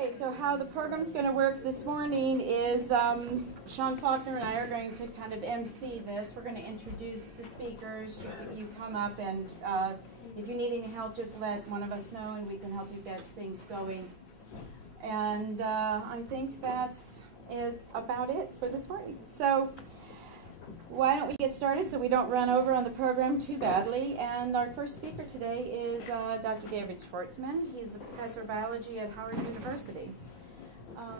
Okay, so how the program's going to work this morning is Sean Faulkner and I are going to kind of MC this. We're going to introduce the speakers. You come up, and if you need any help, just let one of us know, and we can help you get things going. And I think that's about it for this morning. So why don't we get started so we don't run over on the program too badly. And our first speaker today is Dr. David Schwartzman. He's the professor of biology at Howard University.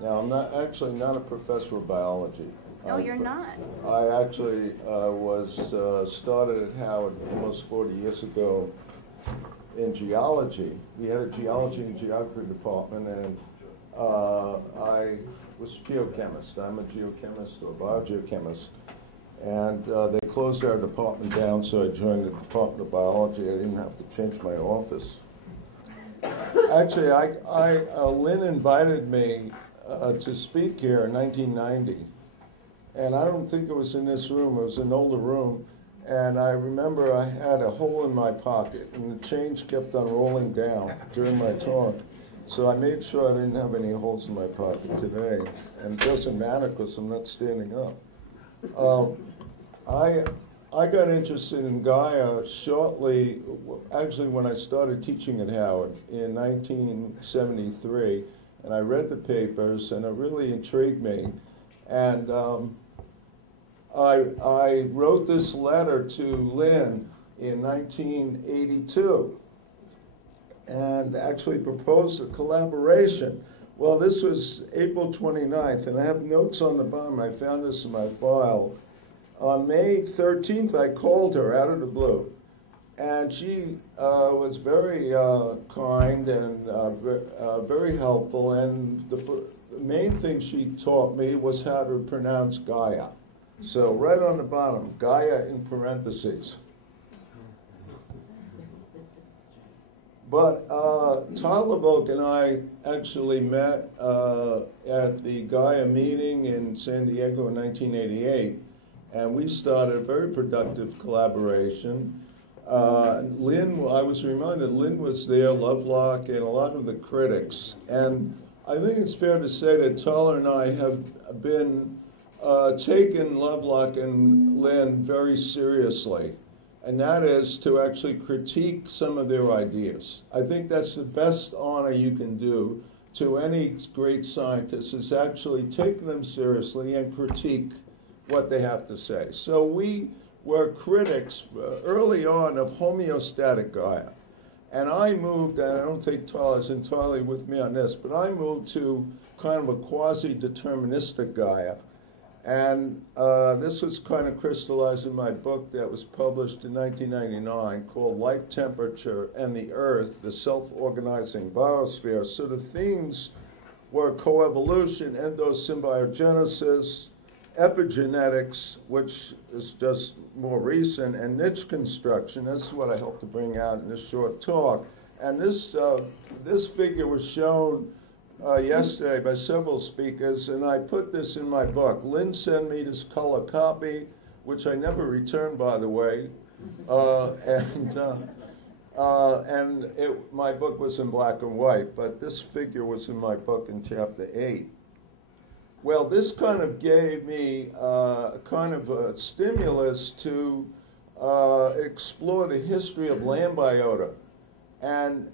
Now, I'm not a professor of biology. No, you're not. I actually started at Howard almost 40 years ago in geology. We had a geology and geography department, and I was a geochemist. I'm a geochemist or biogeochemist. And they closed our department down, so I joined the Department of Biology. I didn't have to change my office. Actually, Lynn invited me to speak here in 1990. And I don't think it was in this room. It was an older room. And I remember I had a hole in my pocket, and the change kept on rolling down during my talk. So I made sure I didn't have any holes in my pocket today. And it doesn't matter because I'm not standing up. I got interested in Gaia shortly, actually when I started teaching at Howard in 1973, and I read the papers, and it really intrigued me. And I wrote this letter to Lynn in 1982, and actually proposed a collaboration. Well, this was April 29th, and I have notes on the bottom. I found this in my file. On May 13th, I called her out of the blue, and she was very kind and very helpful, and the main thing she taught me was how to pronounce Gaia. So right on the bottom, Gaia in parentheses. But Tyler Volk and I actually met at the Gaia meeting in San Diego in 1988, and we started a very productive collaboration. Lynn, I was reminded, Lynn was there, Lovelock, and a lot of the critics. And I think it's fair to say that Tyler and I have been taken Lovelock and Lynn very seriously. And that is to actually critique some of their ideas. I think that's the best honor you can do to any great scientist, is actually take them seriously and critique what they have to say. So we were critics early on of homeostatic Gaia. And I moved, and I don't think Tyler's entirely with me on this, but I moved to kind of a quasi-deterministic Gaia. And this was kind of crystallized in my book that was published in 1999 called Life Temperature and the Earth, the Self-Organizing Biosphere. So the themes were coevolution, endosymbiogenesis, epigenetics, which is just more recent, and niche construction. This is what I hope to bring out in this short talk. And this figure was shown yesterday by several speakers, and I put this in my book. Lynn sent me this color copy, which I never returned, by the way. My book was in black and white, but this figure was in my book in chapter 8. Well, this kind of gave me kind of a stimulus to explore the history of land biota. And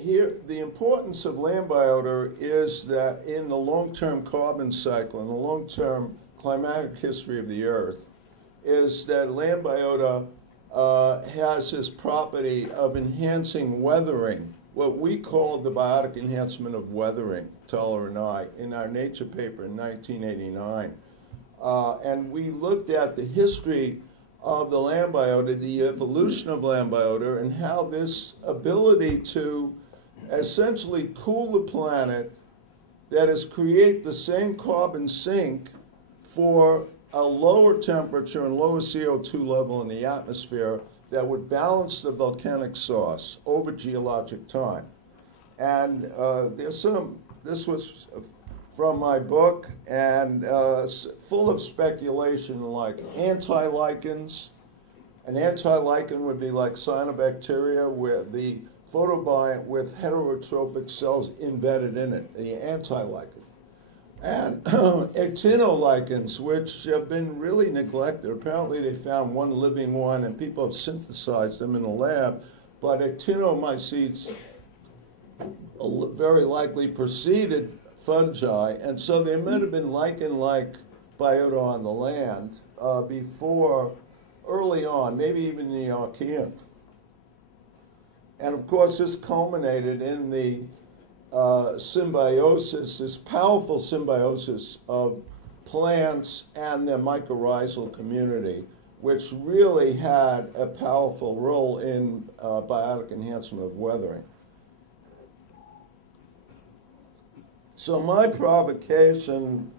here, the importance of land biota is that in the long-term carbon cycle, in the long-term climatic history of the Earth, is that land biota has this property of enhancing weathering, what we call the biotic enhancement of weathering, Tyler and I, in our Nature paper in 1989. And we looked at the history of the land biota, the evolution of land biota, and how this ability to essentially cool the planet, that is, create the same carbon sink for a lower temperature and lower CO2 level in the atmosphere that would balance the volcanic source over geologic time. And this was from my book, and full of speculation like anti-lichens. An anti-lichen would be like cyanobacteria, where the photobiont with heterotrophic cells embedded in it, the anti-lichen. And actinolichens, which have been really neglected. Apparently they found one living one, and people have synthesized them in the lab, but actinomycetes very likely preceded fungi, and so there might have been lichen-like biota on the land before, early on, maybe even the Archean. And of course, this culminated in the symbiosis, this powerful symbiosis of plants and their mycorrhizal community, which really had a powerful role in biotic enhancement of weathering. So my provocation,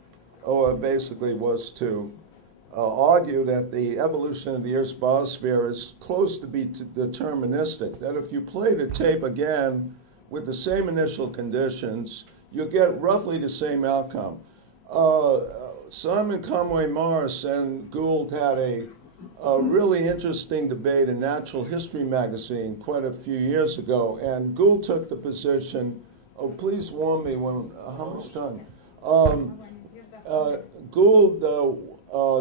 basically was to argue that the evolution of the Earth's biosphere is close to be deterministic, that if you play the tape again with the same initial conditions, you'll get roughly the same outcome. Simon Conway Morris and Gould had a really interesting debate in Natural History magazine quite a few years ago, and Gould took the position, please warn me when, how much time? Gould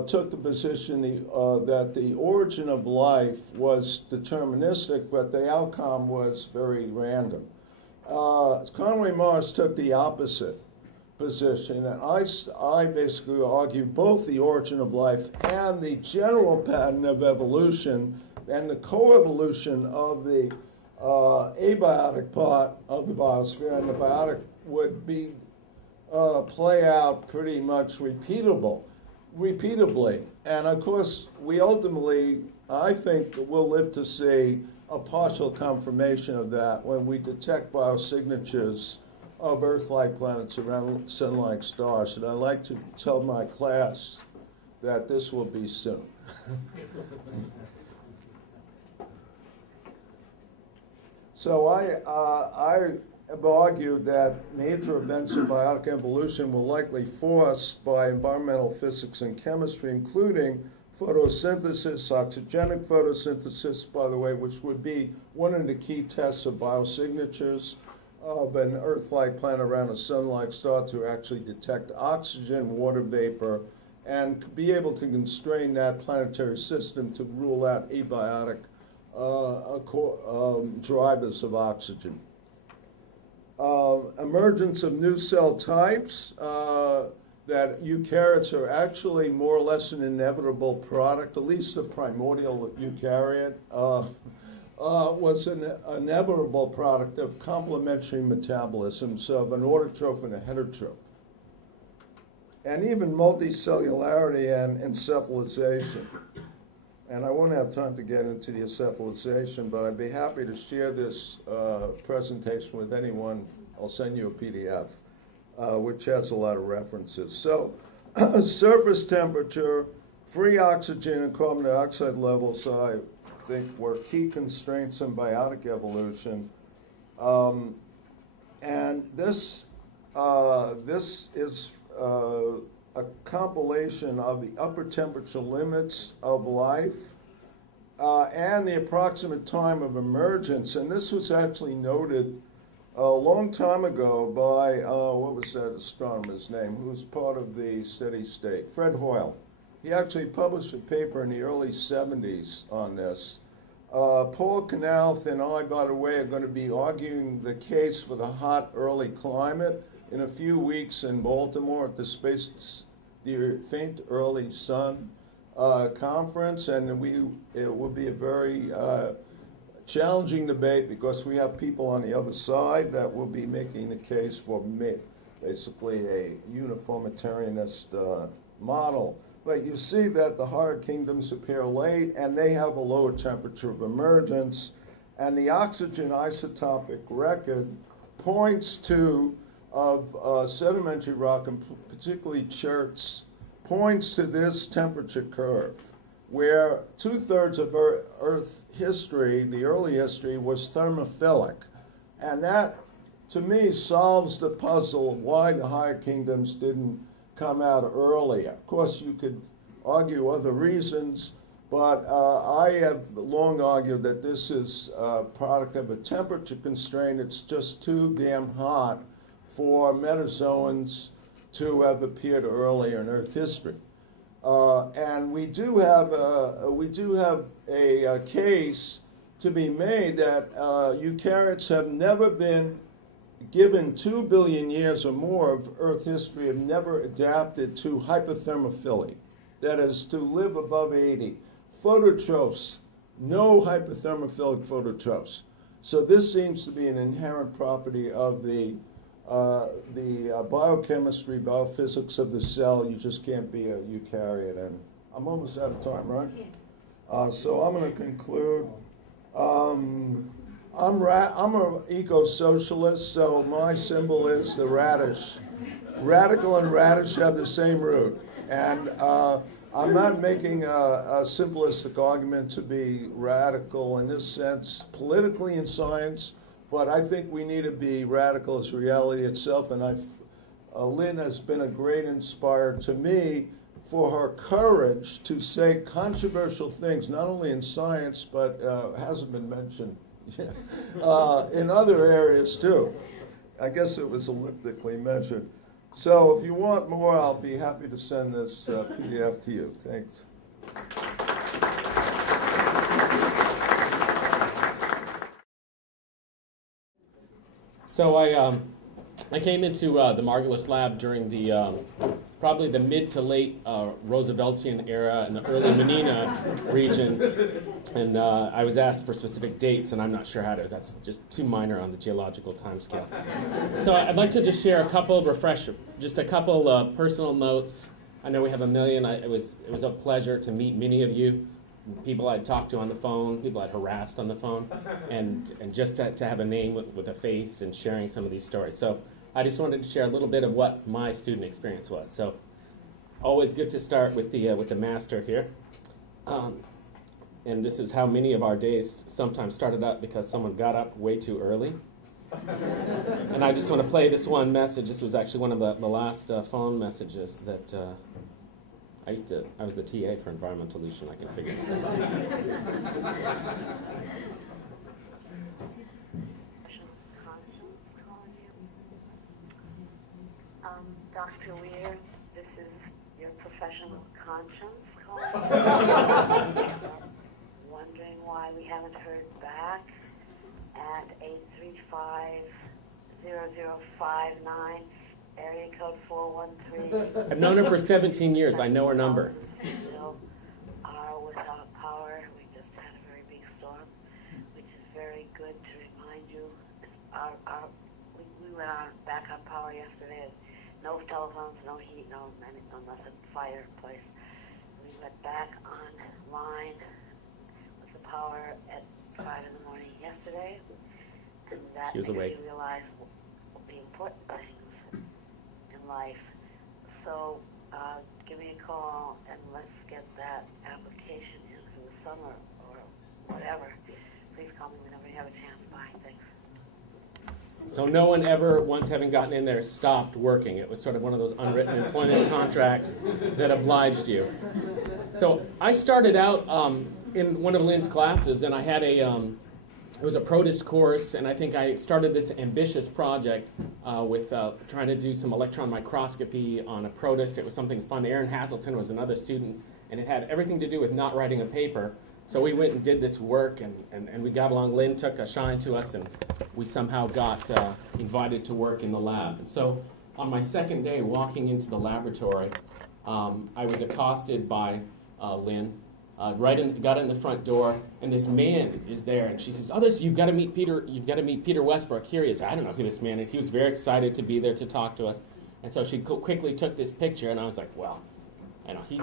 took the position that the origin of life was deterministic, but the outcome was very random. Conway Morris took the opposite position, and I basically argue both the origin of life and the general pattern of evolution and the coevolution of the abiotic part of the biosphere and the biotic would be play out pretty much repeatably. And of course, we ultimately, I think, will live to see a partial confirmation of that when we detect biosignatures of Earth-like planets around sun-like stars. And I like to tell my class that this will be soon. So I have argued that major events in biotic evolution were likely forced by environmental physics and chemistry, including photosynthesis, oxygenic photosynthesis, by the way, which would be one of the key tests of biosignatures of an Earth-like planet around a sun-like star, to actually detect oxygen, water vapor, and be able to constrain that planetary system to rule out abiotic drivers of oxygen. Emergence of new cell types, that eukaryotes are actually more or less an inevitable product, at least the primordial eukaryote was an inevitable product of complementary metabolisms of an autotroph and a heterotroph. And even multicellularity and encephalization. And I won't have time to get into the encephalization, but I'd be happy to share this presentation with anyone. I'll send you a PDF, which has a lot of references. So surface temperature, free oxygen and carbon dioxide levels, I think, were key constraints in biotic evolution. And this is a compilation of the upper temperature limits of life and the approximate time of emergence. And this was actually noted a long time ago by, what was that astronomer's name, who was part of the steady state, Fred Hoyle. He actually published a paper in the early 70s on this. Paul Knauth and I, by the way, are going to be arguing the case for the hot early climate in a few weeks in Baltimore at the Faint Early Sun conference, and it will be a very challenging debate because we have people on the other side that will be making the case for basically a uniformitarianist model. But you see that the higher kingdoms appear late, and they have a lower temperature of emergence, and the oxygen isotopic record points to sedimentary rock, and particularly cherts, points to this temperature curve, where 2/3 of Earth history, the early history, was thermophilic. And that, to me, solves the puzzle of why the higher kingdoms didn't come out earlier. Of course, you could argue other reasons, But I have long argued that this is a product of a temperature constraint. It's just too damn hot for metazoans to have appeared earlier in Earth history. And we do have a case to be made that eukaryotes have never been, given 2 billion years or more of Earth history, have never adapted to hypothermophilia, that is, to live above 80. Phototrophs, no hypothermophilic phototrophs. So this seems to be an inherent property of the biochemistry, biophysics of the cell. You just can't be a eukaryote. And I'm almost out of time, right? So I'm going to conclude. I'm an eco-socialist, so my symbol is the radish. Radical and radish have the same root. And I'm not making a simplistic argument to be radical in this sense, politically in science, but I think we need to be radical as reality itself. And Lynn has been a great inspirer to me for her courage to say controversial things, not only in science, but hasn't been mentioned in other areas too. I guess it was elliptically measured. So if you want more, I'll be happy to send this PDF to you. Thanks. So I came into the Margulis lab during the probably the mid to late Rooseveltian era in the early Menina region, and I was asked for specific dates, and I'm not sure how to. That's just too minor on the geological timescale. So I'd like to just share a couple personal notes. I know we have a million. It was a pleasure to meet many of you, people I'd talked to on the phone, people I'd harassed on the phone, and just to have a name with a face and sharing some of these stories. So I just wanted to share a little bit of what my student experience was. So always good to start with the master here. And this is how many of our days sometimes started up because someone got up way too early. And I just want to play this one message. This was actually one of the last phone messages that I was the TA for environmental pollution. I can figure this out. Dr. Wier, this is your professional conscience calling. Wondering why we haven't heard back at 835-0059, area code 413. I've known her for 17 years. I know her number. Still are without power. We just had a very big storm, which is very good to remind you. We went on backup power yesterday. No telephones, no heat, no nothing, fireplace. We went back online with the power at 5 in the morning yesterday, and that makes you realize the important things in life. So give me a call and let's get that application in for the summer or whatever. Please call me whenever you have a chance. Bye. Thanks. So no one ever, once having gotten in there, stopped working. It was sort of one of those unwritten employment contracts that obliged you. So I started out in one of Lynn's classes, and I had it was a protist course, and I think I started this ambitious project with trying to do some electron microscopy on a protist. It was something fun. Aaron Hazelton was another student, and it had everything to do with not writing a paper. So we went and did this work, and we got along. Lynn took a shine to us, and we somehow got invited to work in the lab. And so on my second day walking into the laboratory, I was accosted by Lynn. Got in the front door, and this man is there, and she says, "Oh, you've got to meet Peter. You've got to meet Peter Westbrook. Here he is." I don't know who this man is. He was very excited to be there to talk to us, and so she quickly took this picture, and I was like, "Well, he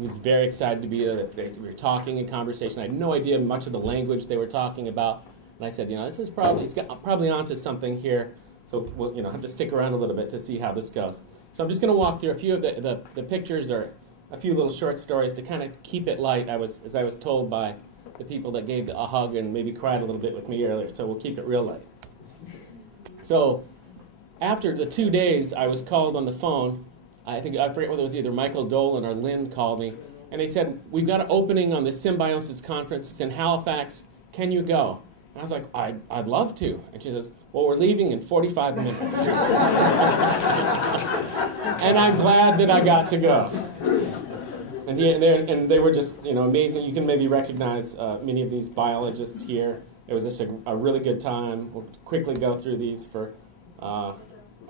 was very excited to be there. We were talking in conversation. I had no idea much of the language they were talking about, and I said, this is he's probably onto something here. So we'll have to stick around a little bit to see how this goes. So I'm just going to walk through a few of the pictures or a few little short stories to kind of keep it light. As I was told by the people that gave a hug and maybe cried a little bit with me earlier. So we'll keep it real light. So after the 2 days, I was called on the phone. I forget whether it was either Michael Dolan or Lynn called me, and they said, we've got an opening on the Symbiosis Conference. It's in Halifax. Can you go? And I was like, I'd love to. And she says, well, we're leaving in 45 minutes. And I'm glad that I got to go. And, they were just, amazing. You can maybe recognize many of these biologists here. It was just a really good time. We'll quickly go through these for, I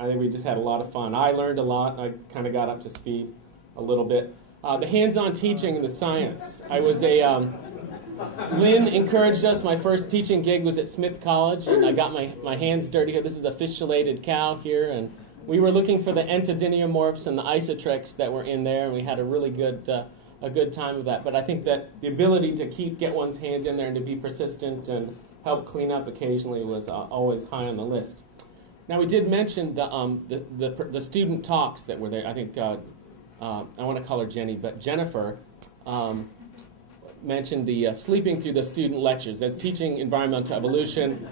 think we just had a lot of fun. I learned a lot. I kind of got up to speed a little bit. The hands-on teaching and the science. I was Lynn encouraged us. My first teaching gig was at Smith College, and I got my hands dirty here. This is a fischelated cow here, and we were looking for the entadyniomorphs and the isotrex that were in there, and we had a really good time of that. But I think that the ability to get one's hands in there and to be persistent and help clean up occasionally was always high on the list. Now, we did mention the student talks that were there. I think I want to call her Jenny, but Jennifer mentioned the sleeping through the student lectures as teaching environmental evolution.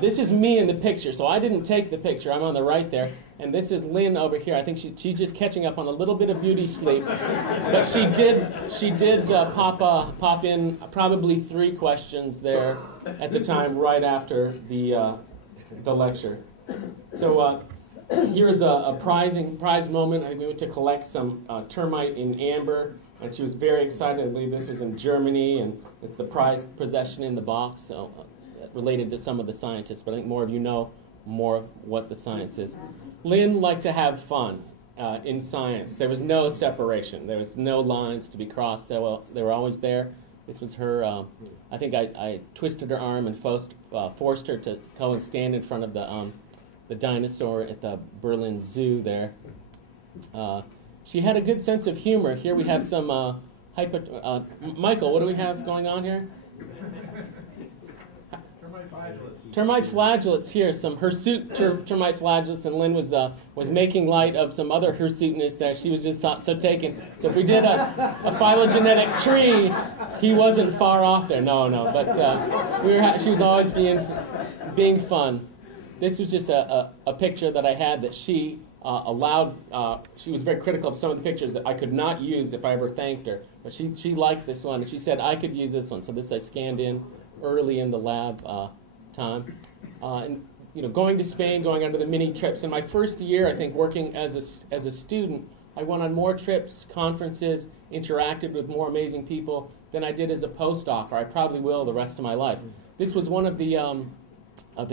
This is me in the picture, so I didn't take the picture. I'm on the right there. And this is Lynn over here. I think she's just catching up on a little bit of beauty sleep. But she did pop in probably 3 questions there at the time right after the lecture. So here is a prize moment. We went to collect some termite in amber, and she was very excited. I believe this was in Germany, and it's the prized possession in the box, so related to some of the scientists. But I think more of you know more of what the science is. Lynn liked to have fun in science. There was no separation. There was no lines to be crossed. They were always there. This was her. I think I twisted her arm and forced her to go and stand in front of the dinosaur at the Berlin Zoo there. She had a good sense of humor. Here we have some Michael, what do we have going on here? Termite flagellates here, some hirsute termite flagellates, and Lynn was making light of some other hirsuteness there. She was just so taken. So if we did a phylogenetic tree, he wasn't far off there. No, but she was always being fun. This was just a picture that I had that she allowed. She was very critical of some of the pictures that I could not use if I ever thanked her. But she liked this one, and she said I could use this one. So this I scanned in early in the lab time. And going to Spain, going on to the mini trips. In my first year, I think, working as a student, I went on more trips, conferences, interacted with more amazing people than I did as a postdoc, or I probably will the rest of my life. This was one of the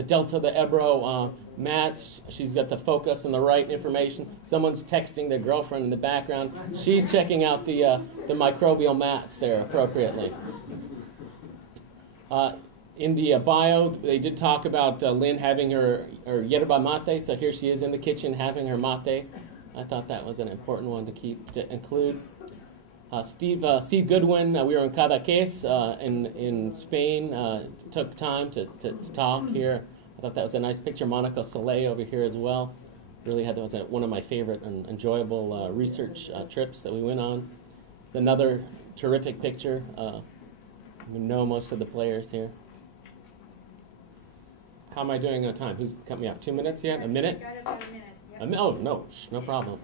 Delta, the Ebro mats. She's got the focus on the right information. Someone's texting their girlfriend in the background. She's checking out the microbial mats there appropriately. In the bio, they did talk about Lynn having her yerba mate, so here she is in the kitchen having her mate. I thought that was an important one to include. Steve Goodwin, we were in Cadaqués in Spain, took time to talk here. I thought that was a nice picture. Monica Soleil over here as well. Really that was one of my favorite and enjoyable research trips that we went on. It's another terrific picture. We know most of the players here. How am I doing on time? Who's cut me off? 2 minutes yet? A minute? Got about a minute. Yep. Oh, no problem.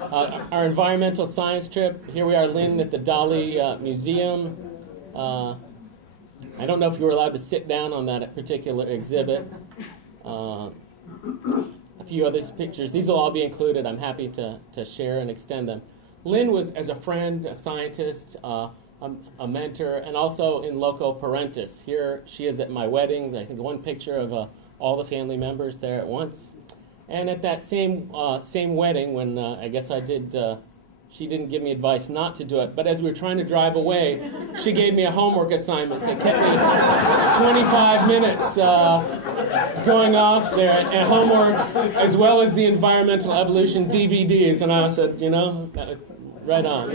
Our environmental science trip. Here we are, Lynn, at the Dali Museum. I don't know if you were allowed to sit down on that particular exhibit. A few other pictures. These will all be included. I'm happy to share and extend them. Lynn was, as a friend, a scientist, a mentor, and also in loco parentis. Here she is at my wedding. I think one picture of all the family members there at once. And at that same wedding, when I guess she didn't give me advice not to do it, but as we were trying to drive away, she gave me a homework assignment that kept me 25 minutes going off there at homework, as well as the environmental evolution DVDs. And I said, right on.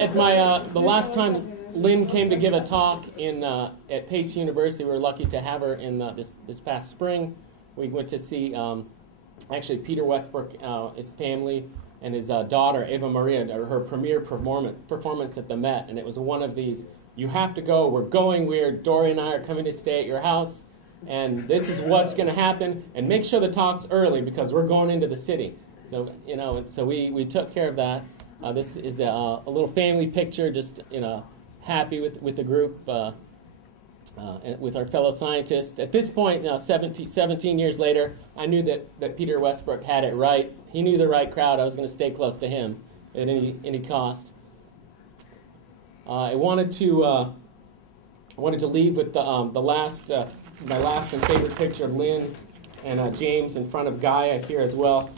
At the last time Lynn came to give a talk at Pace University, we were lucky to have her in this past spring. We went to see actually Peter Westbrook, his family, and his daughter Eva Maria, her premiere performance at the Met, and it was one of these. You have to go. We're going. Dory and I are coming to stay at your house, and this is what's going to happen. And make sure the talk's early because we're going into the city. So so we took care of that. This is a little family picture, just happy with the group, and with our fellow scientists. At this point, 17 years later, I knew that Peter Westbrook had it right. He knew the right crowd. I was going to stay close to him at any cost. I wanted to leave with the last my last and favorite picture of Lynn and James in front of Gaia here as well,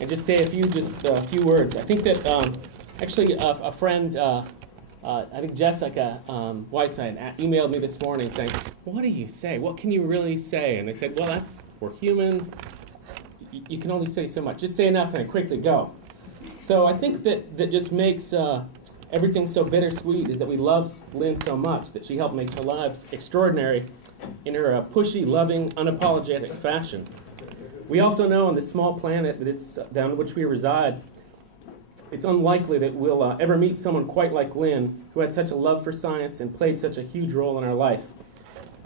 and just say a few words. I think that actually a friend, I think Jessica Whiteside, emailed me this morning saying, "What do you say? What can you really say?" And I said, "Well, we're human. You can only say so much. Just say enough and quickly go." So I think that just makes everything so bittersweet is that we love Lynn so much that she helped make her lives extraordinary in her pushy, loving, unapologetic fashion. We also know on this small planet that it's down which we reside, it's unlikely that we'll ever meet someone quite like Lynn, who had such a love for science and played such a huge role in our life.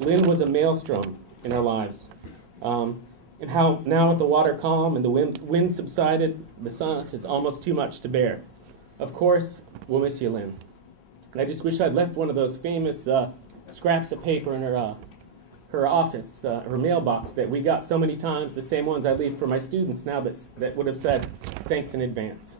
Lynn was a maelstrom in our lives. And how now with the water calm and the wind subsided, the silence is almost too much to bear. Of course, we'll miss you, Lynn. And I just wish I'd left one of those famous scraps of paper in her office, her mailbox that we got so many times, the same ones I leave for my students now that would have said, "Thanks in advance."